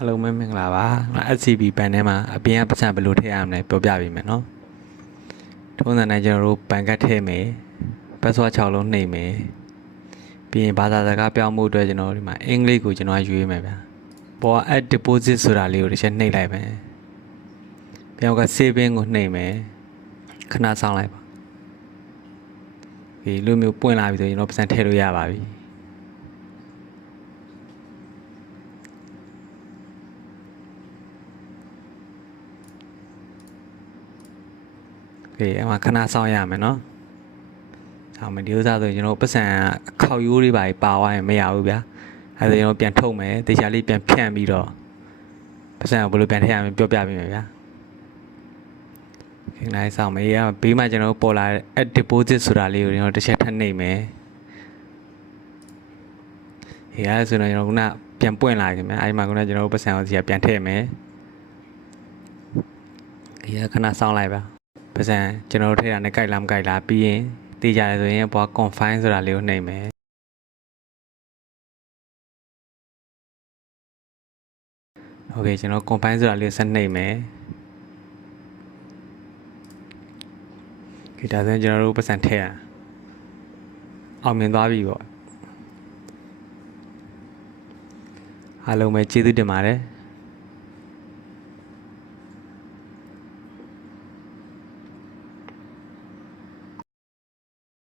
Hello မင်္ဂလာပါ SCB ဘန်ထဲမှာအပြင်ကပတ်စံဘယ်လိုထည့်ရမလဲပြောပြပေးမယ်နော်ထုံးစံတိုင်းကျွန်တော်တို့ဘန်ကတ်ထည့်မယ် password 6လုံးနှိပ်မယ်ပြီးရင်ဘာသာစကားပြောင်းမှုအတွက်ကျွန်တော်ဒီမှာအင်္ဂလိပ်ကိုကျွန်တော်ရွေးမယ်ဗျာပေါ်က add deposit ဆိုတာလေးကိုတစ်ချက်နှိပ်လိုက်မယ်ပြောင်းက saving ကိုနှိပ်မယ်ခဏစောင့်လိုက်ပါဒီလိုမျိုးပွင့်လာပြီဆိုရင်တော့ပတ်စံထည့်လို့ရပါပြီOkay အမှခဏစောင့်ရမယ်နော်။ဆောင်းမဒီဥစားဆိုကျွန်တော်ပတ်စံခောက်ရိုးတွေပါသွားရင်မရဘူးဗျာ။အဲဒါကျွန်တော်ပြန်ထုတ်မယ်။တေချာလေးပြန်ဖြန့်ပြီးတော့ပတ်စံကိုဘယ်လိုပြန်ထည့်ရမလဲပြောပြပေးမယ်ဗျာ။ခင်ဗျားစောင့်မယ်။ဘေးမှာကျွန်တော်ပေါ်လာ add deposit ဆိုတာလေးကိုကျွန်တော်တစ်ချက်ထပ်နှိပ်မယ်။ဒီအဲဆိုတော့ကျွန်တော်ကပြန်ပွင့်လာခင်ဗျာ။အဲဒီမှာကကျွန်တော်ပတ်စံကိုစီပြန်ထည့်မယ်။ဒီခဏစောင့်လိုက်ပါ။ပတ်စံကျွန်တော်တို့ထည့်တာနဲ့ကြိုက်လားမကြိုက်လားပြီးရင်သိကြတယ်ဆိုရင်ဘော confine ဆိုတာလေးကိုနှိပ်မယ်โอเคကျွန်တော် confine ဆိုတာလေးဆက်နှိပ်မယ်ဒီဒါဆိုရင်ကျွန်တော်တို့ပတ်စံထည့်ရအောင်မြင်သွားပြီပေါ့အားလုံးပဲကျေးဇူးတင်ပါတယ်